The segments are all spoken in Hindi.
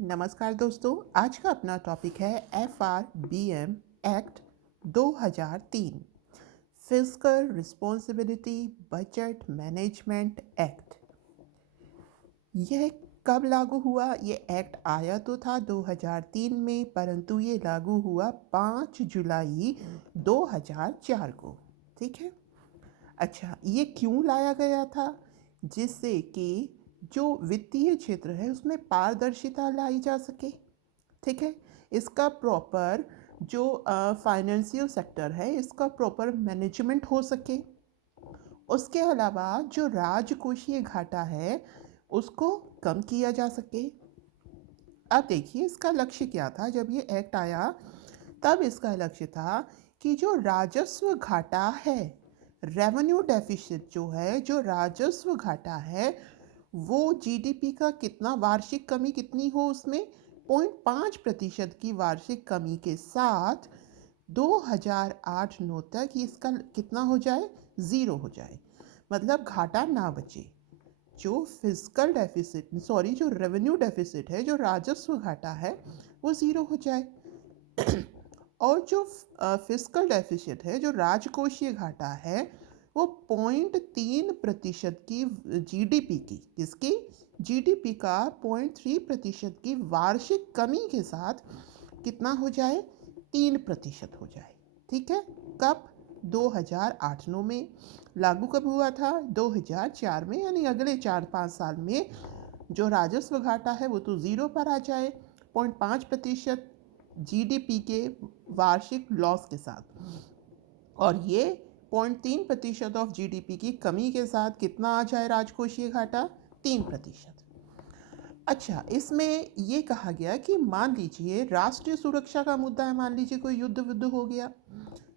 नमस्कार दोस्तों, आज का अपना टॉपिक है FRBM act 2003 physical responsibility budget management act. यह कब लागू हुआ? ये एक्ट आया तो था 2003 में, परंतु ये लागू हुआ 5 जुलाई 2004 को। ठीक है। अच्छा, ये क्यों लाया गया था? जिससे कि जो वित्तीय क्षेत्र है उसमें पारदर्शिता लाई जा सके। ठीक है। इसका प्रॉपर जो फाइनेंशियल सेक्टर है इसका प्रॉपर मैनेजमेंट हो सके। उसके अलावा जो राजकोषीय घाटा है उसको कम किया जा सके। अब देखिए इसका लक्ष्य क्या था। जब ये एक्ट आया तब इसका लक्ष्य था कि जो राजस्व घाटा है, रेवेन्यू डेफिसिट जो है, जो राजस्व घाटा है, वो जीडीपी का कितना वार्षिक कमी कितनी हो उसमें 0.5% की वार्षिक कमी के साथ 2008-9 तक इसका कितना हो जाए, ज़ीरो हो जाए। मतलब घाटा ना बचे। जो फिजिकल डेफिसिट सॉरी जो रेवेन्यू डेफिसिट है, जो राजस्व घाटा है, वो ज़ीरो हो जाए। और जो फिजिकल डेफिसिट है, जो राजकोषीय घाटा है, वो 0.3% की जीडीपी की, किसकी? जीडीपी का 0.3% की वार्षिक कमी के साथ कितना हो जाए, 3% हो जाए। ठीक है। कब? 2008-9 में। लागू कब हुआ था? 2004 में। यानी अगले 4-5 साल में जो राजस्व घाटा है वो तो ज़ीरो पर आ जाए, 0.5% जीडीपी के वार्षिक लॉस के साथ। और ये 0.3% ऑफ जीडीपी की कमी के साथ कितना आ जाए राजकोषीय घाटा? 3%। अच्छा, इसमें ये कहा गया कि मान लीजिए राष्ट्रीय सुरक्षा का मुद्दा है, मान लीजिए कोई युद्ध हो गया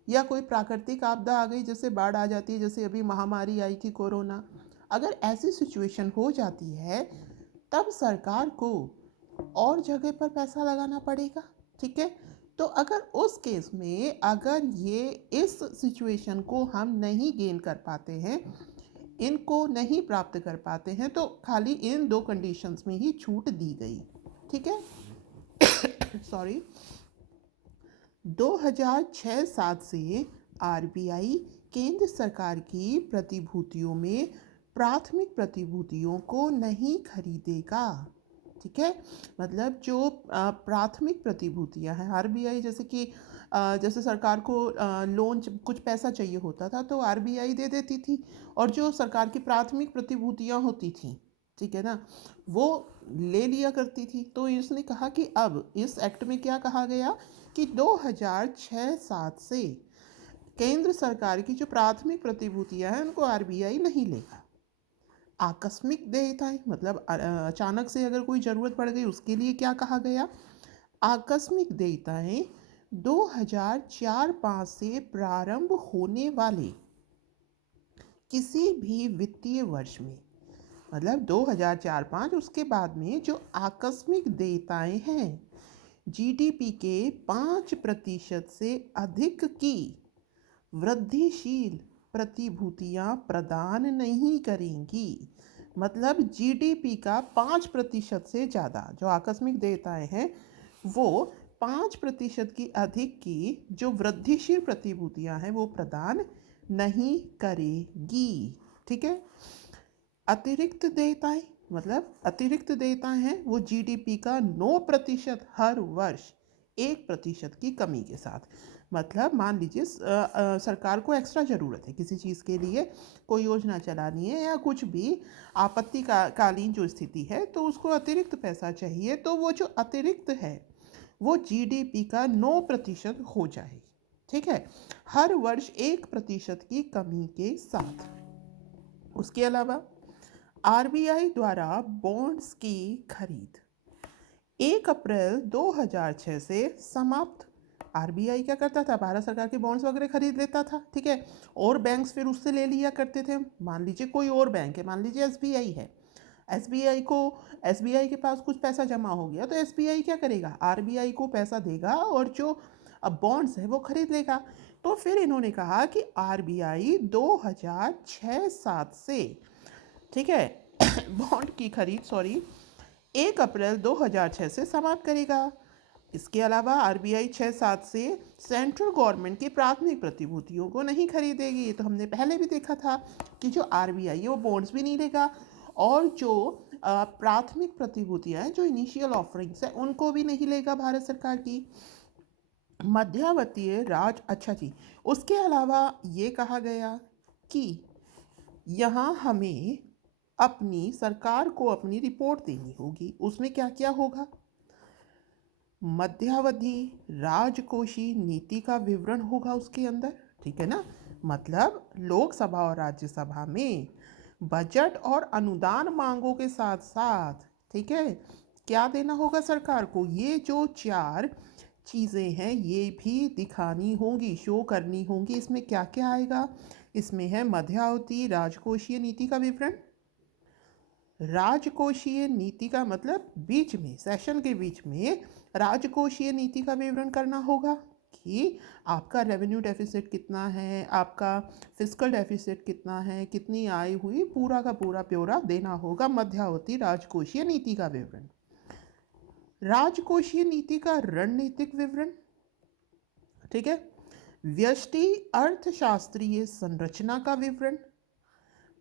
या कोई प्राकृतिक आपदा आ गई, जैसे बाढ़ आ जाती है, जैसे अभी महामारी आई थी कोरोना। अगर ऐसी सिचुएशन हो जाती है तब सरकार को और जगह पर पैसा लगाना पड़ेगा। ठीक है। तो अगर उस केस में अगर ये इस सिचुएशन को हम नहीं गेन कर पाते हैं, इनको नहीं प्राप्त कर पाते हैं, तो खाली इन दो कंडीशंस में ही छूट दी गई। ठीक है। सॉरी। 2006-7 से आरबीआई केंद्र सरकार की प्रतिभूतियों में प्राथमिक प्रतिभूतियों को नहीं खरीदेगा। ठीक है। मतलब जो प्राथमिक प्रतिभूतियां हैं, आरबीआई जैसे कि जैसे सरकार को लोन कुछ पैसा चाहिए होता था तो आरबीआई दे देती थी, और जो सरकार की प्राथमिक प्रतिभूतियां होती थी, ठीक है ना, वो ले लिया करती थी। तो इसने कहा कि अब इस एक्ट में क्या कहा गया कि 2006-7 से केंद्र सरकार की जो प्राथमिक प्रतिभूतियां हैं उनको आरबीआई नहीं लेगा। आकस्मिक देयताएं, मतलब अचानक से अगर कोई ज़रूरत पड़ गई उसके लिए क्या कहा गया? आकस्मिक देयताएं 2004-5 से प्रारंभ होने वाले किसी भी वित्तीय वर्ष में, मतलब 2004-5 उसके बाद में जो आकस्मिक देयताएं हैं, जीडीपी के 5% से अधिक की वृद्धिशील प्रतिभूतियां प्रदान नहीं करेंगी। मतलब जीडीपी का 5% से ज़्यादा जो आकस्मिक देयताएं हैं वो 5% की अधिक की जो वृद्धिशील प्रतिभूतियां हैं वो प्रदान नहीं करेगी। ठीक है। अतिरिक्त देयताएं, मतलब अतिरिक्त देयताएं हैं वो जीडीपी का 9% हर वर्ष 1% की कमी के साथ। मतलब मान लीजिए सरकार को एक्स्ट्रा ज़रूरत है किसी चीज़ के लिए, कोई योजना चलानी है या कुछ भी आपत्ति कालीन जो स्थिति है, तो उसको अतिरिक्त पैसा चाहिए, तो वो जो अतिरिक्त है वो जीडीपी का 9% हो जाए। ठीक है। हर वर्ष 1% की कमी के साथ। उसके अलावा आरबीआई द्वारा बॉन्ड्स की खरीद 1 अप्रैल 2006 से समाप्त। आरबीआई क्या करता था? भारत सरकार के बॉन्ड्स वगैरह खरीद लेता था। ठीक है। और बैंक्स फिर उससे ले लिया करते थे। मान लीजिए कोई और बैंक है, मान लीजिए एसबीआई है, एसबीआई के पास कुछ पैसा जमा हो गया तो एसबीआई क्या करेगा? आरबीआई को पैसा देगा और जो अब बॉन्ड्स है वो खरीद लेगा। तो फिर इन्होंने कहा कि आरबीआई 2006-7 से, ठीक है, बॉन्ड की खरीद 1 अप्रैल 2006 से समाप्त करेगा। इसके अलावा आरबीआई 6-7 से सेंट्रल गवर्नमेंट की प्राथमिक प्रतिभूतियों को नहीं खरीदेगी। ये तो हमने पहले भी देखा था कि जो आरबीआई है वो बॉन्ड्स भी नहीं लेगा, और जो प्राथमिक प्रतिभूतियां हैं, जो इनिशियल ऑफरिंग्स है, उनको भी नहीं लेगा भारत सरकार की। मध्यावतीय राज, अच्छा जी, उसके अलावा ये कहा गया कि यहाँ हमें अपनी सरकार को अपनी रिपोर्ट देनी होगी। उसमें क्या क्या होगा? मध्यावधि राजकोषीय नीति का विवरण होगा उसके अंदर, ठीक है ना। मतलब लोकसभा और राज्यसभा में बजट और अनुदान मांगों के साथ साथ, ठीक है, क्या देना होगा सरकार को? ये जो 4 चीज़ें हैं ये भी दिखानी होंगी, शो करनी होंगी। इसमें क्या क्या आएगा? इसमें है मध्यावधि राजकोषीय नीति का विवरण। राजकोषीय नीति का मतलब बीच में, सेशन के बीच में राजकोषीय नीति का विवरण करना होगा कि आपका रेवेन्यू डेफिसिट कितना है, आपका फिस्कल डेफिसिट कितना है, कितनी आय हुई, पूरा का पूरा ब्यौरा देना होगा। मध्यावधि राजकोषीय नीति का विवरण। राजकोषीय नीति का रणनीतिक विवरण, ठीक है। व्यष्टि अर्थशास्त्रीय संरचना का विवरण।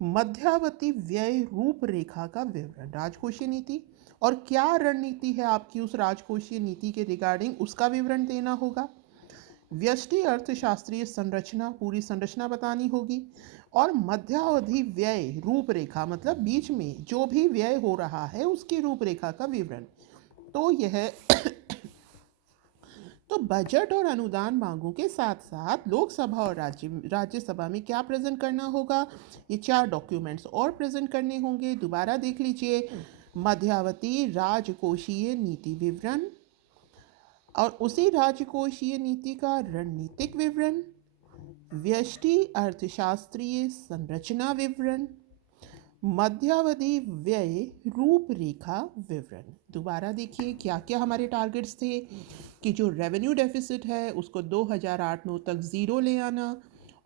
मध्यावधि व्यय रूपरेखा का विवरण। राजकोषीय नीति और क्या रणनीति है आपकी उस राजकोषीय नीति के रिगार्डिंग, उसका विवरण देना होगा। व्यष्टि अर्थशास्त्रीय संरचना, पूरी संरचना बतानी होगी। और मध्यावधि व्यय रूपरेखा मतलब बीच में जो भी व्यय हो रहा है उसकी रूपरेखा का विवरण। तो यह तो बजट और अनुदान मांगों के साथ साथ लोकसभा और राज्यसभा में क्या प्रेजेंट करना होगा? ये 4 डॉक्यूमेंट्स और प्रेजेंट करने होंगे। दोबारा देख लीजिए, मध्यावधि राजकोषीय नीति विवरण, और उसी राजकोषीय नीति का रणनीतिक विवरण, व्यष्टि अर्थशास्त्रीय संरचना विवरण, मध्यावधि व्यय रूपरेखा विवरण। दोबारा देखिए क्या क्या हमारे टारगेट्स थे कि जो रेवेन्यू डेफिसिट है उसको 2008-9 तक ज़ीरो ले आना,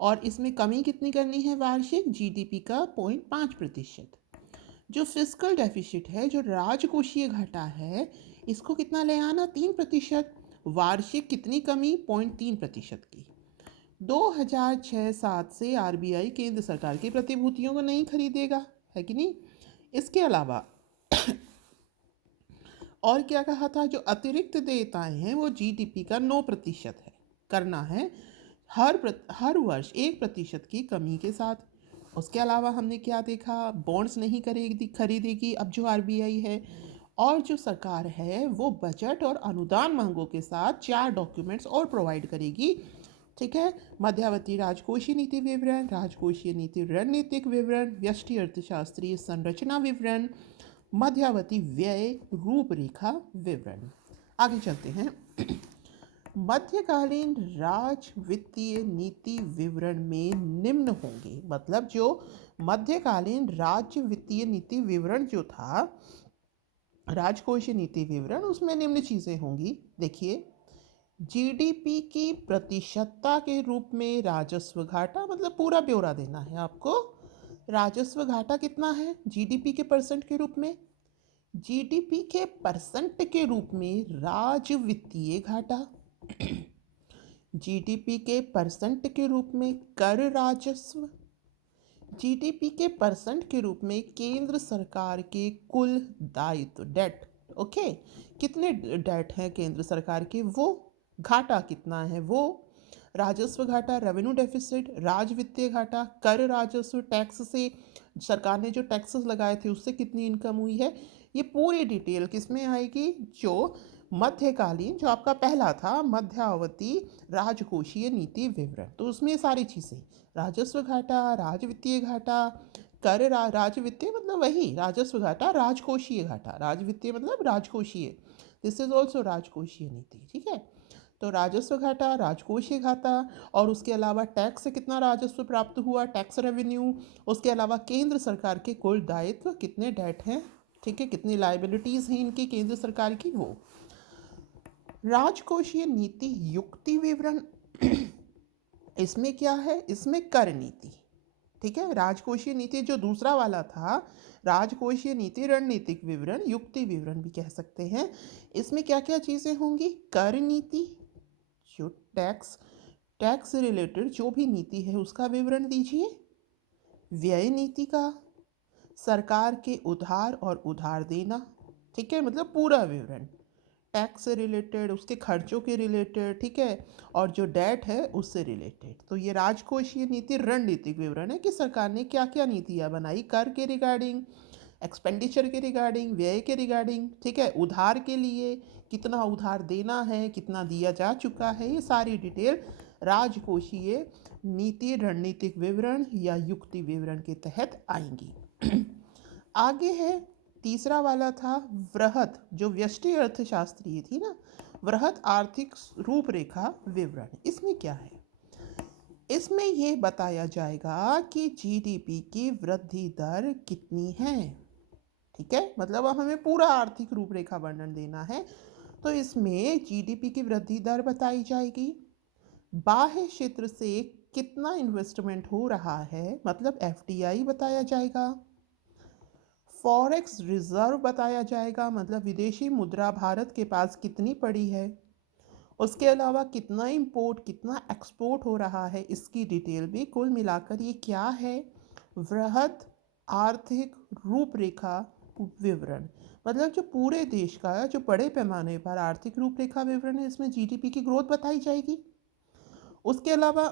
और इसमें कमी कितनी करनी है? वार्षिक जीडीपी का 0.5%। जो फिस्कल डेफिसिट है, जो राजकोषीय घाटा है, इसको कितना ले आना? 3%। वार्षिक कितनी कमी? 0.3% की। 2006-7 से आरबीआई केंद्र सरकार की प्रतिभूतियों को नहीं खरीदेगा, है कि नहीं। इसके अलावा और क्या कहा था? जो अतिरिक्त देयताएं हैं वो जीडीपी का 9% है, करना है हर वर्ष 1% की कमी के साथ। उसके अलावा हमने क्या देखा? बॉन्ड्स नहीं खरीदेगी अब जो आरबीआई है, और जो सरकार है वो बजट और अनुदान मांगों के साथ 4 डॉक्यूमेंट्स और प्रोवाइड करेगी, ठीक है। मध्यावधि राजकोषीय नीति विवरण, राजकोषीय नीति रणनीतिक विवरण, व्यष्टि अर्थशास्त्रीय संरचना विवरण, मध्यावधि व्यय रूपरेखा विवरण। आगे चलते हैं। मध्यकालीन राज वित्तीय नीति विवरण में निम्न होंगे, मतलब जो मध्यकालीन राज्य वित्तीय नीति विवरण जो था, राजकोषीय नीति विवरण, उसमें निम्न चीज़ें होंगी। देखिए, जीडीपी की प्रतिशतता के रूप में राजस्व घाटा, मतलब पूरा ब्यौरा देना है आपको। राजस्व घाटा कितना है जीडीपी के परसेंट के रूप में? जीडीपी के परसेंट के रूप में राज वित्तीय घाटा। जीडीपी के परसेंट के रूप में कर राजस्व। जीडीपी के परसेंट के रूप में केंद्र सरकार के कुल दायित्व, डेट। ओके, कितने डेट हैं केंद्र सरकार के, वो घाटा कितना है वो। राजस्व घाटा, रेवेन्यू डेफिसिट, राज वित्तीय घाटा, कर राजस्व, टैक्स से सरकार ने जो टैक्सेस लगाए थे उससे कितनी इनकम हुई है। ये पूरी डिटेल किसमें आएगी? जो मध्यकालीन, जो आपका पहला था मध्यावधि राजकोषीय नीति विवरण, तो उसमें सारी चीज़ें, राजस्व घाटा, राज वित्तीय घाटा, कर राज वित्तीय मतलब वही राजस्व घाटा, राजकोषीय घाटा, राज वित्तीय मतलब राजकोषीय, दिस इज ऑल्सो राजकोषीय नीति, ठीक है। तो राजस्व घाटा, राजकोषीय घाटा, और उसके अलावा टैक्स से कितना राजस्व प्राप्त हुआ, टैक्स रेवेन्यू। उसके अलावा केंद्र सरकार के कुल दायित्व, कितने डेट हैं, ठीक है, कितनी लाइबिलिटीज़ हैं इनकी केंद्र सरकार की, वो। राजकोषीय नीति युक्ति विवरण, इसमें क्या है? इसमें कर नीति, ठीक है। राजकोषीय नीति जो दूसरा वाला था, राजकोषीय नीति रणनीतिक विवरण, युक्ति विवरण भी कह सकते हैं। इसमें क्या क्या चीज़ें होंगी? कर नीति, जो टैक्स टैक्स से रिलेटेड जो भी नीति है उसका विवरण दीजिए। व्यय नीति का, सरकार के उधार और उधार देना, ठीक है, मतलब पूरा विवरण, टैक्स से रिलेटेड, उसके खर्चों के रिलेटेड, ठीक है, और जो डेट है उससे रिलेटेड। तो ये राजकोषीय नीति रणनीतिक विवरण है कि सरकार ने क्या क्या नीतियाँ बनाई, कर के रिगार्डिंग, एक्सपेंडिचर के रिगार्डिंग, व्यय के रिगार्डिंग, ठीक है, उधार के लिए कितना उधार देना है, कितना दिया जा चुका है, ये सारी डिटेल राजकोषीय नीति रणनीतिक विवरण या युक्ति विवरण के तहत आएंगी। आगे है तीसरा वाला था वृहत, जो व्यष्टि अर्थशास्त्री थी ना, वृहत आर्थिक रूपरेखा विवरण। इसमें क्या है? इसमें ये बताया जाएगा कि जीडीपी की वृद्धि दर कितनी है, ठीक है, मतलब अब हमें पूरा आर्थिक रूपरेखा वर्णन देना है। तो इसमें जीडीपी की वृद्धि दर बताई जाएगी, बाह्य क्षेत्र से कितना इन्वेस्टमेंट हो रहा है, मतलब एफडीआई बताया जाएगा, फॉरेक्स रिजर्व बताया जाएगा, मतलब विदेशी मुद्रा भारत के पास कितनी पड़ी है, उसके अलावा कितना इंपोर्ट कितना एक्सपोर्ट हो रहा है, इसकी डिटेल भी। कुल मिलाकर ये क्या है? वृहत आर्थिक रूपरेखा विवरण, मतलब जो पूरे देश का जो बड़े पैमाने पर आर्थिक रूपरेखा विवरण है, इसमें जीडीपी की ग्रोथ बताई जाएगी। उसके अलावा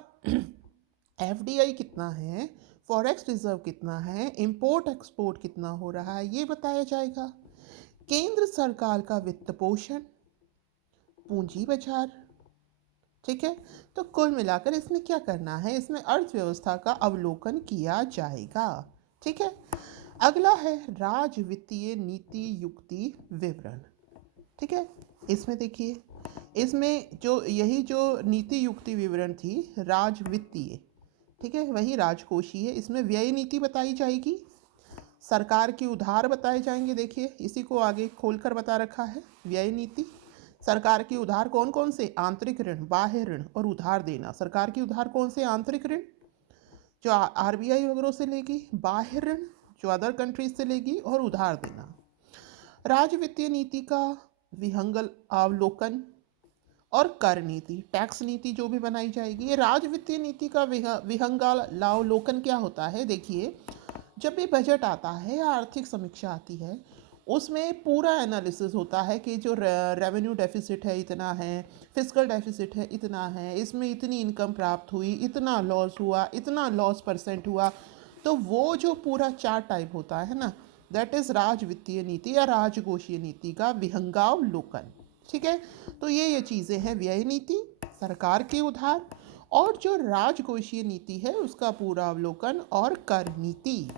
एफडीआई कितना है, फॉरेक्स रिजर्व कितना है, इंपोर्ट एक्सपोर्ट कितना हो रहा है, ये बताया जाएगा। केंद्र सरकार का वित्त पोषण, पूंजी बाजार, ठीक है। तो कुल मिलाकर इसमें क्या करना है? इसमें अर्थव्यवस्था का अवलोकन किया जाएगा, ठीक है। अगला है राज वित्तीय नीति युक्ति विवरण, ठीक है। इसमें देखिए, इसमें जो यही जो नीति युक्ति विवरण थी राज वित्तीय, ठीक है, वही राजकोषीय है। इसमें व्यय नीति बताई जाएगी, सरकार के उधार बताए जाएंगे। देखिए इसी को आगे खोलकर बता रखा है, व्यय नीति, सरकार के उधार कौन कौन से? आंतरिक ऋण, बाह्य ऋण और उधार देना। सरकार के उधार कौन से? आंतरिक ऋण जो आरबीआई वगैरह से लेगी, बाह्य ऋण जो अदर कंट्रीज से लेगी, और उधार देना। राज्य वित्तीय नीति का विहंगल अवलोकन और कर नीति, टैक्स नीति जो भी बनाई जाएगी। ये राज्य वित्तीय नीति का विहंगावलोकन क्या होता है? देखिए, जब भी बजट आता है या आर्थिक समीक्षा आती है, उसमें पूरा एनालिसिस होता है कि जो रेवेन्यू डेफिसिट है इतना है, फिस्कल डेफिसिट है इतना है, इसमें इतनी इनकम प्राप्त हुई, इतना लॉस हुआ, इतना लॉस परसेंट हुआ। तो वो जो पूरा चार्ट टाइप होता है ना, दैट इज राज वित्तीय नीति या राजकोषीय नीति का विहंगावलोकन, ठीक है। तो ये चीज़ें हैं, व्यय नीति, सरकार के उधार, और जो राजकोषीय नीति है उसका पूरा अवलोकन और कर नीति।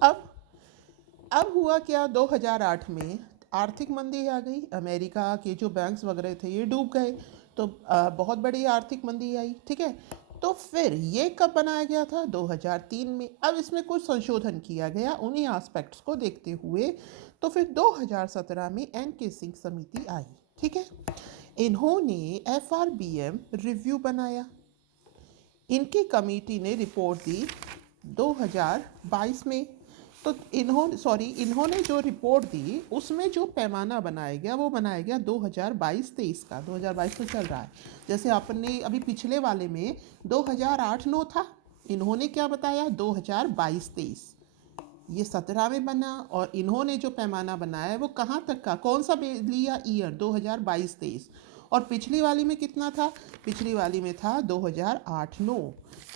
अब हुआ क्या? 2008 में आर्थिक मंदी आ गई, अमेरिका के जो बैंक्स वगैरह थे ये डूब गए, तो बहुत बड़ी आर्थिक मंदी आई, ठीक है। तो फिर ये कब बनाया गया था? 2003 में। अब इसमें कुछ संशोधन किया गया उन्हीं एस्पेक्ट्स को देखते हुए। तो फिर 2017 में एन के सिंह समिति आई, ठीक है। इन्होंने एफआरबीएम रिव्यू बनाया, इनकी कमेटी ने रिपोर्ट दी 2022 में। तो इन्होंने जो रिपोर्ट दी उसमें जो पैमाना बनाया गया वो बनाया गया 2022-23 का। 2022 तो चल रहा है, जैसे आपने अभी पिछले वाले में 2008-9 था, इन्होंने क्या बताया? 2022-23, ये 17 में बना। और इन्होंने जो पैमाना बनाया वो कहाँ तक का, कौन सा लिया ईयर? 2022-23। और पिछली वाली में कितना था? पिछली वाली में था 2008-9।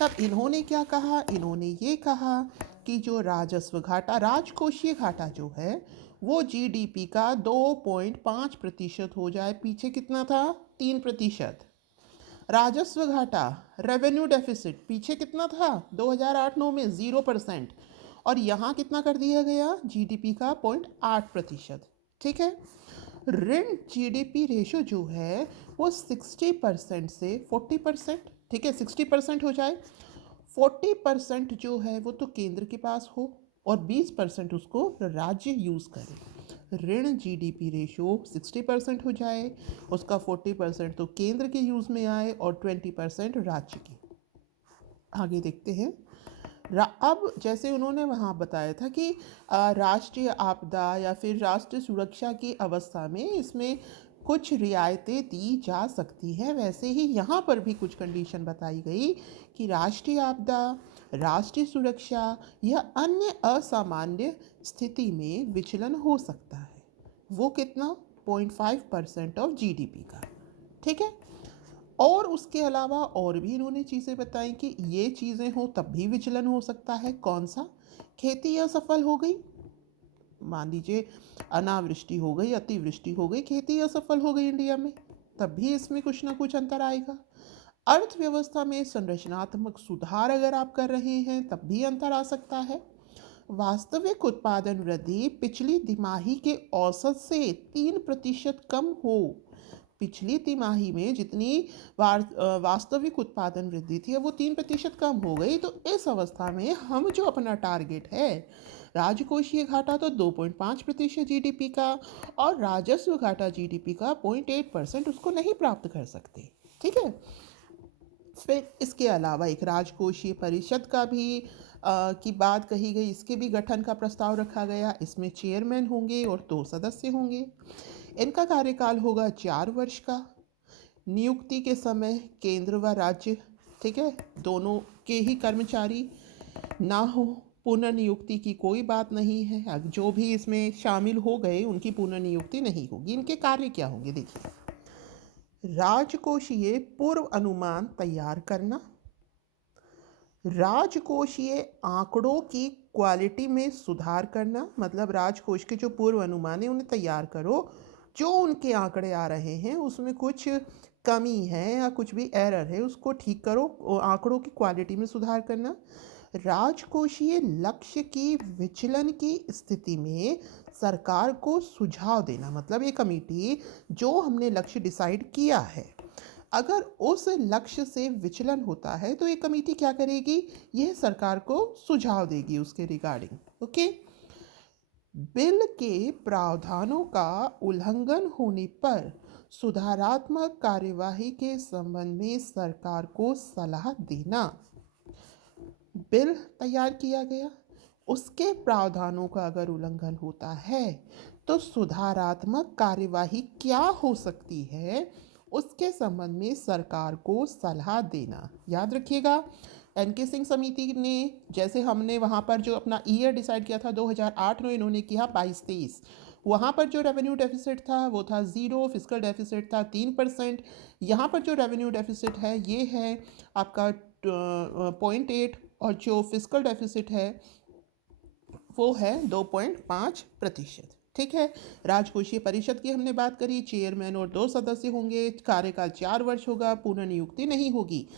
तब इन्होंने क्या कहा? इन्होंने ये कहा कि जो राजस्व घाटा, राजकोषीय घाटा जो है वो जीडीपी का 2.5% हो जाए। पीछे कितना था? 3%। राजस्व घाटा, रेवेन्यू डेफिसिट, पीछे कितना था 2008-9 में? 0%। और यहाँ कितना कर दिया गया? जीडीपी का 0.8%, ठीक है। ऋण जीडीपी रेशो जो है वो 60% से 40%, ठीक है, 60% हो जाए। 40% जो है वो तो केंद्र के पास हो और 20% उसको राज्य यूज़ करे। ऋण जीडीपी रेशो 60% हो जाए, उसका 40% तो केंद्र के यूज़ में आए और 20% राज्य के। आगे देखते हैं, अब जैसे उन्होंने वहाँ बताया था कि राष्ट्रीय आपदा या फिर राष्ट्रीय सुरक्षा की अवस्था में इसमें कुछ रियायतें दी जा सकती हैं, वैसे ही यहाँ पर भी कुछ कंडीशन बताई गई कि राष्ट्रीय आपदा, राष्ट्रीय सुरक्षा या अन्य असामान्य स्थिति में विचलन हो सकता है। वो कितना? 0.5% ऑफ जीडीपी का। ठीक है। और उसके अलावा और भी इन्होंने चीज़ें बताई कि ये चीज़ें हो तब भी विचलन हो सकता है। कौन सा? खेती असफल हो गई, मान लीजिए अनावृष्टि हो गई, अतिवृष्टि हो गई, खेती असफल हो गई इंडिया में, तब भी इसमें कुछ ना कुछ अंतर आएगा। अर्थव्यवस्था में संरचनात्मक सुधार अगर आप कर रहे हैं तब भी अंतर आ सकता है। वास्तविक उत्पादन वृद्धि पिछली तिमाही के औसत से 3% कम हो। पिछली तिमाही में जितनी वास्तविक उत्पादन वृद्धि थी, अब वो 3% कम हो गई। तो इस अवस्था में हम जो अपना टारगेट है, राजकोषीय घाटा तो 2.5% जीडीपी का और राजस्व घाटा जीडीपी का 0.8%, उसको नहीं प्राप्त कर सकते। ठीक है। फिर इसके अलावा एक राजकोषीय परिषद का भी की बात कही गई, इसके भी गठन का प्रस्ताव रखा गया। इसमें चेयरमैन होंगे और 2 सदस्य होंगे। इनका कार्यकाल होगा 4 वर्ष का। नियुक्ति के समय केंद्र व राज्य, ठीक है, दोनों के ही कर्मचारी ना हो। पुनर्नियुक्ति की कोई बात नहीं है। जो भी इसमें शामिल हो गए उनकी पुनर्नियुक्ति नहीं होगी। इनके कार्य क्या होंगे देखिए, राजकोषीय पूर्व अनुमान तैयार करना, राजकोषीय आंकड़ों की क्वालिटी में सुधार करना, मतलब राजकोष के जो पूर्व अनुमान है उन्हें तैयार करो, जो उनके आंकड़े आ रहे हैं उसमें कुछ कमी है या कुछ भी एरर है उसको ठीक करो, आंकड़ों की क्वालिटी में सुधार करना। राजकोषीय लक्ष्य की विचलन की स्थिति में सरकार को सुझाव देना, मतलब ये कमेटी जो हमने लक्ष्य डिसाइड किया है, अगर उस लक्ष्य से विचलन होता है तो ये कमेटी क्या करेगी? यह सरकार को सुझाव देगी उसके रिगार्डिंग। ओके। बिल के प्रावधानों का उल्लंघन होने पर सुधारात्मक कार्यवाही के संबंध में सरकार को सलाह देना। बिल तैयार किया गया, उसके प्रावधानों का अगर उल्लंघन होता है तो सुधारात्मक कार्यवाही क्या हो सकती है, उसके संबंध में सरकार को सलाह देना। याद रखिएगा, एनके सिंह समिति ने, जैसे हमने वहाँ पर जो अपना ईयर डिसाइड किया था 2008 में, इन्होंने किया 22-23। वहाँ पर जो रेवेन्यू डेफिसिट था वो था 0, फिजिकल डेफिसिट था 3%। यहाँ पर जो रेवेन्यू डेफिसिट है ये है आपका 0.8 और जो फिजिकल डेफिसिट है वो है 2.5%। ठीक है। राजकोषीय परिषद की हमने बात करी, चेयरमैन और 2 सदस्य होंगे, कार्यकाल 4 वर्ष होगा, पुनर्नियुक्ति नहीं होगी।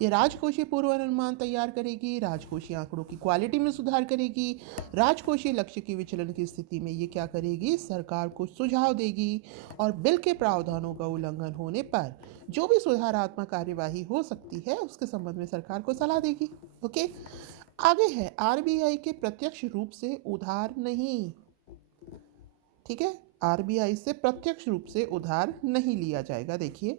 ये राजकोषीय पूर्वानुमान तैयार करेगी, राजकोषीय आंकड़ों की क्वालिटी में सुधार करेगी, राजकोषीय लक्ष्य की विचलन की स्थिति में ये क्या करेगी? सरकार को सुझाव देगी, और बिल के प्रावधानों का उल्लंघन होने पर जो भी सुधारात्मक कार्यवाही हो सकती है उसके संबंध में सरकार को सलाह देगी। ओके। आगे है आरबीआई के प्रत्यक्ष रूप से उधार नहीं। ठीक है, आरबीआई से प्रत्यक्ष रूप से उधार नहीं लिया जाएगा। देखिए,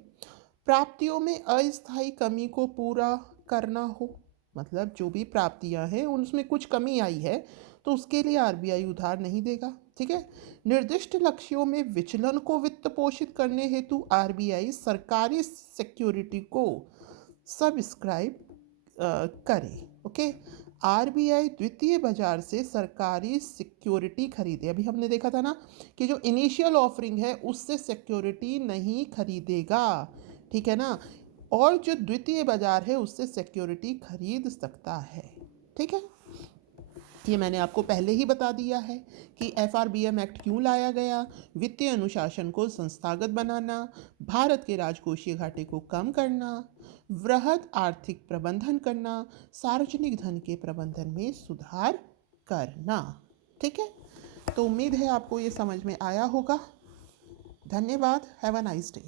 प्राप्तियों में अस्थायी कमी को पूरा करना हो, मतलब जो भी प्राप्तियां हैं उनमें कुछ कमी आई है तो उसके लिए आरबीआई उधार नहीं देगा। ठीक है। निर्दिष्ट लक्ष्यों में विचलन को वित्त पोषित करने हेतु आरबीआई सरकारी सिक्योरिटी को सब्सक्राइब करे। ओके। आरबीआई द्वितीय बाजार से सरकारी सिक्योरिटी खरीदे। अभी हमने देखा था ना कि जो इनिशियल ऑफरिंग है उससे सिक्योरिटी नहीं खरीदेगा। ठीक है ना। और जो द्वितीय बाजार है उससे सिक्योरिटी खरीद सकता है। ठीक है। ये मैंने आपको पहले ही बता दिया है कि एफआरबीएम एक्ट क्यों लाया गया। वित्तीय अनुशासन को संस्थागत बनाना, भारत के राजकोषीय घाटे को कम करना, वृहद आर्थिक प्रबंधन करना, सार्वजनिक धन के प्रबंधन में सुधार करना। ठीक है। तो उम्मीद है आपको ये समझ में आया होगा। धन्यवाद। Have a nice day.